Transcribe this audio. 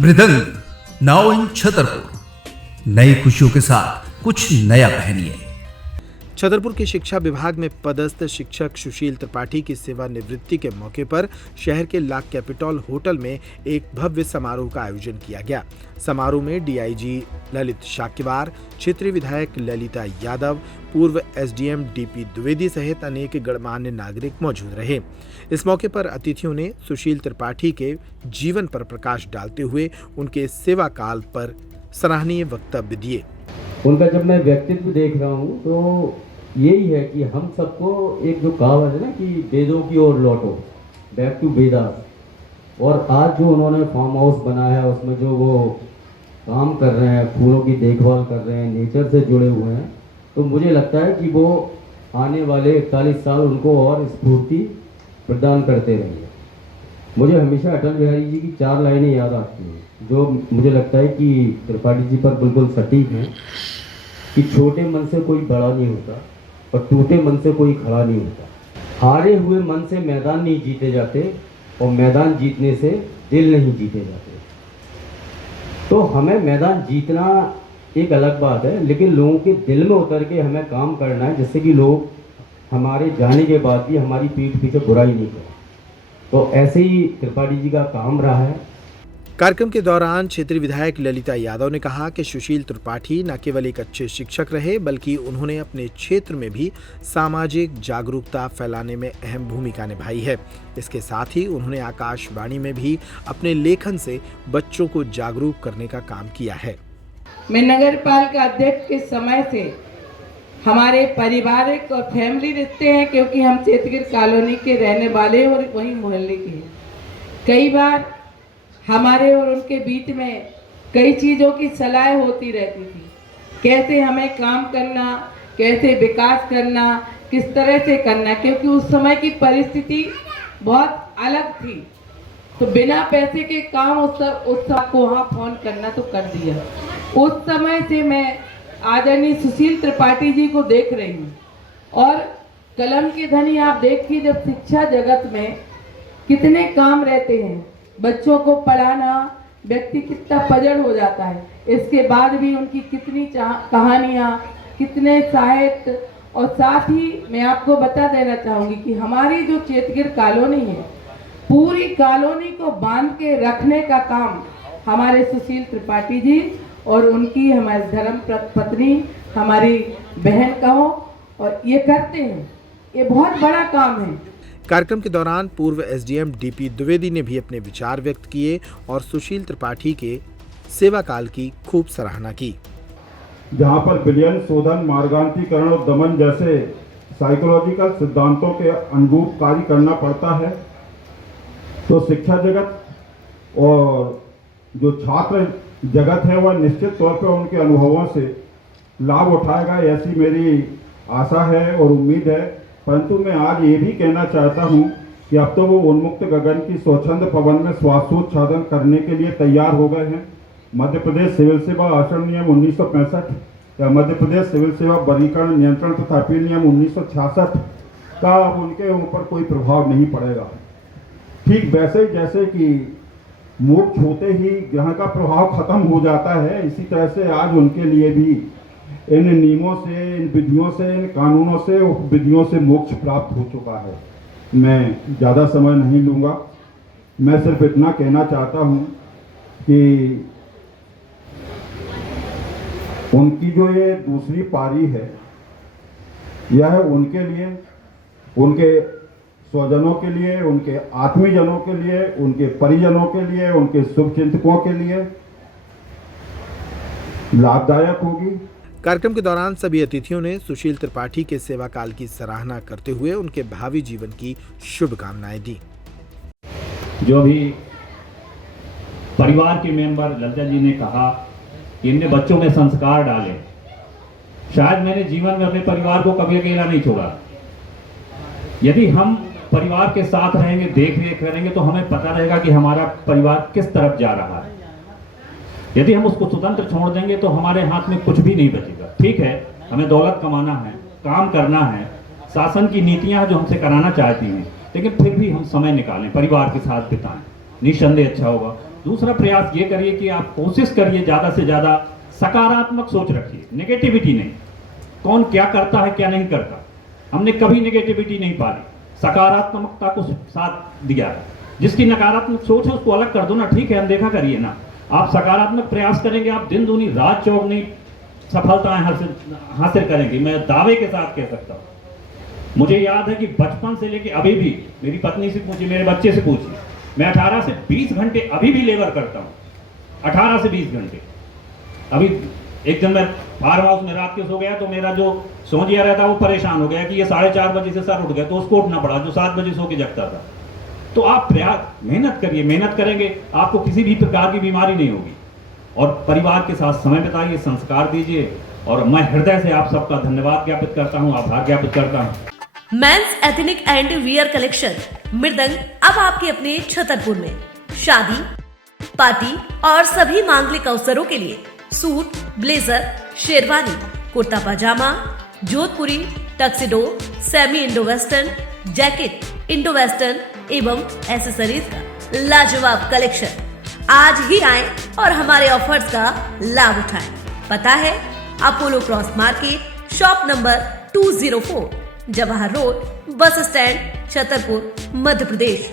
मृदंग now in Chhatarpur, नई खुशियों के साथ कुछ नया पहनिए। छतरपुर के शिक्षा विभाग में पदस्थ शिक्षक सुशील त्रिपाठी की सेवानिवृत्ति के मौके पर शहर के ला कैपिटॉल होटल में एक भव्य समारोह का आयोजन किया गया। समारोह में डीआईजी ललित शाक्यवार, क्षेत्रीय विधायक ललिता यादव, पूर्व एसडीएम डीपी द्विवेदी सहित अनेक गणमान्य नागरिक मौजूद रहे। इस मौके पर अतिथियों ने सुशील त्रिपाठी के जीवन पर प्रकाश डालते हुए उनके सेवा काल पर सराहनीय वक्तव्य दिए। उनका जब मैं व्यक्तित्व देख रहा हूँ तो यही है कि हम सबको एक जो कहावत है ना कि वेदों की ओर लौटो, बैक टू वेदास, और आज जो उन्होंने फार्म हाउस बनाया है उसमें जो वो काम कर रहे हैं, फूलों की देखभाल कर रहे हैं, नेचर से जुड़े हुए हैं, तो मुझे लगता है कि वो आने वाले 41 साल उनको और स्फूर्ति प्रदान करते रहेंगे। मुझे हमेशा अटल बिहारी जी की 4 लाइनें याद आती हैं जो मुझे लगता है कि त्रिपाठी जी पर बिल्कुल सटीक हैं कि छोटे मन से कोई बड़ा नहीं होता और टूटे मन से कोई खड़ा नहीं होता। हारे हुए मन से मैदान नहीं जीते जाते और मैदान जीतने से दिल नहीं जीते जाते। तो हमें मैदान जीतना एक अलग बात है, लेकिन लोगों के दिल में उतर के हमें काम करना है जिससे कि लोग हमारे जाने के बाद भी हमारी पीठ पीछे बुराई नहीं करें। तो ऐसे ही त्रिपाठी जी का काम रहा है। कार्यक्रम के दौरान क्षेत्रीय विधायक ललिता यादव ने कहा कि सुशील त्रिपाठी न केवल एक अच्छे शिक्षक रहे बल्कि उन्होंने अपने क्षेत्र में भी सामाजिक जागरूकता फैलाने में अहम भूमिका निभाई है। इसके साथ ही उन्होंने आकाशवाणी में भी अपने लेखन से बच्चों को जागरूक करने का काम किया है। मैं नगर पालिका अध्यक्ष के समय से हमारे पारिवारिक और फैमिली रिश्ते हैं, क्योंकि हम चेतगिर कॉलोनी के रहने वाले और वहीं मोहल्ले के हैं। कई बार हमारे और उनके बीच में कई चीज़ों की सलाह होती रहती थी, कैसे हमें काम करना, कैसे विकास करना, किस तरह से करना, क्योंकि उस समय की परिस्थिति बहुत अलग थी। तो बिना पैसे के काम उस को वहाँ फ़ोन करना तो कर दिया। उस समय से मैं आदरणीय सुशील त्रिपाठी जी को देख रही हूँ और कलम के धनी आप देखिए, जब शिक्षा जगत में कितने काम रहते हैं, बच्चों को पढ़ाना, व्यक्ति कितना पजड़ हो जाता है, इसके बाद भी उनकी कितनी कहानियाँ, कितने साहित्य, और साथ ही मैं आपको बता देना चाहूँगी कि हमारी जो चेतगिर कॉलोनी है, पूरी कॉलोनी को बांध के रखने का काम हमारे सुशील त्रिपाठी जी और उनकी हमारी धर्म पत्नी, हमारी बहन कहो, और ये करते हैं। ये बहुत बड़ा काम है। कार्यक्रम के दौरान पूर्व एसडीएम डीपी द्विवेदी ने भी अपने विचार व्यक्त किए और सुशील त्रिपाठी के सेवा काल की खूब सराहना की। जहां पर विलयन, शोधन, मार्गान्तीकरण और दमन जैसे साइकोलॉजिकल सिद्धांतों के अनुरूप कार्य करना पड़ता है, तो शिक्षा जगत और जो छात्र जगत है वह निश्चित तौर पर उनके अनुभवों से लाभ उठाएगा, ऐसी मेरी आशा है और उम्मीद है। परंतु मैं आज ये भी कहना चाहता हूँ कि अब तो वो उन्मुक्त गगन की स्वच्छंद पवन में श्वासोच्छादन करने के लिए तैयार हो गए हैं। मध्य प्रदेश सिविल सेवा आचरण नियम 1965 या मध्य प्रदेश सिविल सेवा वर्गीकरण नियंत्रण तथा अपील नियम 1966 का अब उनके ऊपर कोई प्रभाव नहीं पड़ेगा। ठीक वैसे ही जैसे कि मोक्ष होते ही ग्रह का प्रभाव खत्म हो जाता है, इसी तरह से आज उनके लिए भी इन नियमों से, इन विधियों से, इन कानूनों से, विधियों से मोक्ष प्राप्त हो चुका है। मैं ज़्यादा समय नहीं लूँगा, मैं सिर्फ इतना कहना चाहता हूँ कि उनकी जो ये दूसरी पारी है, यह उनके लिए, उनके स्वजनों के लिए, उनके आत्मीजनों के लिए, उनके परिजनों के लिए, उनके शुभचिंतकों के लिए लाभदायक होगी। कार्यक्रम के दौरान सभी अतिथियों ने सुशील त्रिपाठी के सेवा काल की सराहना करते हुए उनके भावी जीवन की शुभकामनाएं दी। जो भी परिवार के मेंबर ललिता जी ने कहा कि इनने बच्चों में संस्कार डाले, शायद मैंने जीवन में अपने परिवार को कभी अकेला नहीं छोड़ा। यदि हम परिवार के साथ रहेंगे, देख रेख करेंगे, तो हमें पता रहेगा कि हमारा परिवार किस तरफ जा रहा है। यदि हम उसको स्वतंत्र छोड़ देंगे तो हमारे हाथ में कुछ भी नहीं बचेगा। ठीक है, हमें दौलत कमाना है, काम करना है, शासन की नीतियां जो हमसे कराना चाहती हैं, लेकिन फिर भी हम समय निकालें, परिवार के साथ बिताएं, निस्संदेह अच्छा होगा। दूसरा प्रयास ये करिए कि आप कोशिश करिए ज़्यादा से ज़्यादा सकारात्मक सोच रखिए, नेगेटिविटी नहीं। कौन क्या करता है क्या नहीं करता, हमने कभी नेगेटिविटी नहीं पाली, सकारात्मकता को साथ दिया। जिसकी नकारात्मक सोच है उसको अलग कर दो ना, ठीक है, अनदेखा करिए ना। आप सकारात्मक प्रयास करेंगे, आप दिन दूनी रात चौगुनी सफलताएं हासिल करेंगे। मैं दावे के साथ कह सकता हूँ। मुझे याद है कि बचपन से लेके अभी भी, मेरी पत्नी से पूछिए, मेरे बच्चे से पूछिए, मैं 18 से 20 घंटे अभी भी लेबर करता हूँ, 18 से 20 घंटे। अभी एक दिन मैं फार्म हाउस में रात के सो गया तो मेरा जो सोजिया रहता वो परेशान हो गया कि ये 4:30 बजे से सर उठ गया, तो उसको उठना पड़ा जो 7 बजे सो के जगता था। तो आप प्रयास मेहनत करिए, मेहनत करेंगे आपको किसी भी प्रकार की बीमारी नहीं होगी। और परिवार के साथ समय बिताइए, संस्कार दीजिए। और मैं हृदय से आप सबका धन्यवाद ज्ञापित करता हूँ, आभार ज्ञापित करता हूँ। Men's ethnic and wear collection Mridang अब आपके अपने छतरपुर में। शादी, पार्टी और सभी मांगलिक अवसरों के लिए suit, blazer, sherwani, kurta pajama, jodhpuri, tuxedo, semi Indo western, jacket, Indo western एवं एसेसरीज का लाजवाब कलेक्शन। आज ही आएं और हमारे ऑफर्स का लाभ उठाएं। पता है Apollo cross market, shop number 204, Jawahar road, bus stand, Chhatarpur, Madhya प्रदेश।